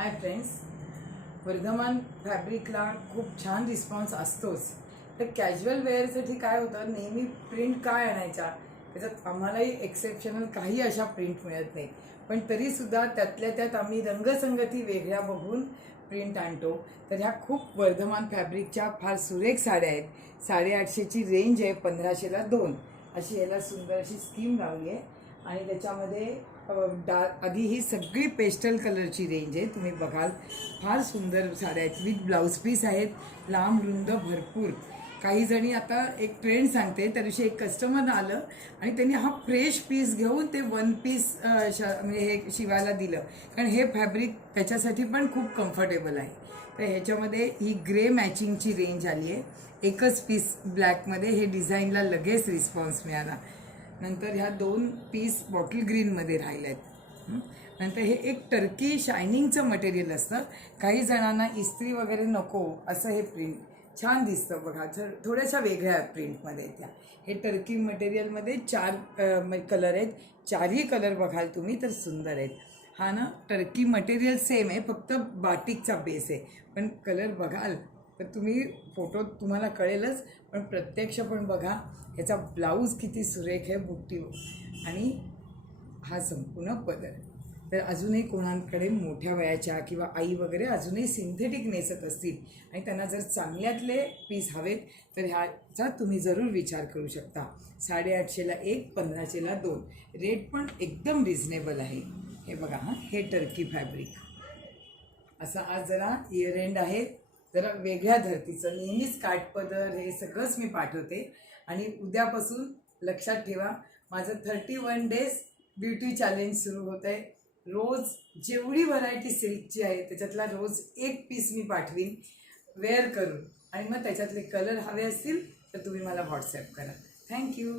Hi friends, Vardhman फॅब्रिकला खूप छान response असतोच. तर कॅज्युअल वेअरसाठी काय होतं, नेहमी प्रिंट काय आणायच्या, त्याच्यात आम्हालाही एक्सेप्शनल काही अशा प्रिंट मिळत नाही. पण तरीसुद्धा त्यातल्या त्यात आम्ही रंगसंगती वेगळ्या बघून प्रिंट आणतो. तर ह्या खूप वर्धमान फॅब्रिकच्या फार सुरेख साड्या आहेत. 850ची रेंज आहे, 1500ला 2 अशी याला सुंदर अशी स्कीम लावली आहे. आणि त्याच्यामध्ये आधी ही सगळी पेस्टल कलरची रेंज आहे. तुम्ही बघाल फार सुंदर साड्या आहेत, विथ ब्लाऊज पीस आहेत, लांब रुंद भरपूर. काही जणी आता एक ट्रेंड सांगते, त्या दिवशी एक कस्टमर आलं आणि त्यांनी हा फ्रेश पीस घेऊन ते वन पीस म्हणजे हे शिवायला दिलं, कारण हे फॅब्रिक त्याच्यासाठी पण खूप कम्फर्टेबल आहे. तर ह्याच्यामध्ये ही ग्रे मॅचिंगची रेंज आली आहे. एकच पीस ब्लॅकमध्ये, हे डिझाईनला लगेच रिस्पॉन्स मिळाला. नंतर ह्या 2 पीस बॉटल ग्रीनमध्ये राहिल्या आहेत. नंतर हे एक टर्की शायनिंगचं मटेरियल असतं. काही जणांना इस्त्री वगैरे नको असं हे प्रिंट छान दिसतं बघा. थोड्याशा वेगळ्या प्रिंटमध्ये त्या. हे टर्की मटेरियलमध्ये 4 कलर आहेत. 4ही कलर बघाल तुम्ही तर सुंदर आहेत. हा ना टर्की मटेरियल सेम आहे, फक्त बाटिकचा बेस आहे. पण कलर बघाल तर तुम्ही फोटोत तुम्हाला कळेलच, पण प्रत्यक्ष पण बघा. ह्याचा ब्लाऊज किती सुरेख आहे, बुट्टी आणि हा संपूर्ण पदर. तर अजूनही कोणाकडे मोठ्या वयाच्या किंवा आई वगैरे अजूनही सिंथेटिक नेसत असतील आणि त्यांना जर चांगल्यातले पीस हवेत तर ह्याचा तुम्ही जरूर विचार करू शकता. 850ला 1, 1500ला 2. रेट पण एकदम रिझनेबल आहे. हे बघा, हां हे टर्की फॅब्रिक असं. आज जरा इयर एंड आहे, जरा वेगळ्या धर्तीचं. नेहमीच काठपदर हे सगळंच मी पाठवते. आणि उद्यापासून लक्षात ठेवा, माझं 31 डेज ब्युटी चॅलेंज सुरू होतं आहे. रोज जेवढी व्हरायटी सिल्कची आहे त्याच्यातला रोज एक पीस मी पाठवीन वेअर करून. आणि मग त्याच्यातले कलर हवे असतील तर तुम्ही मला व्हॉट्सॲप करा. थँक्यू.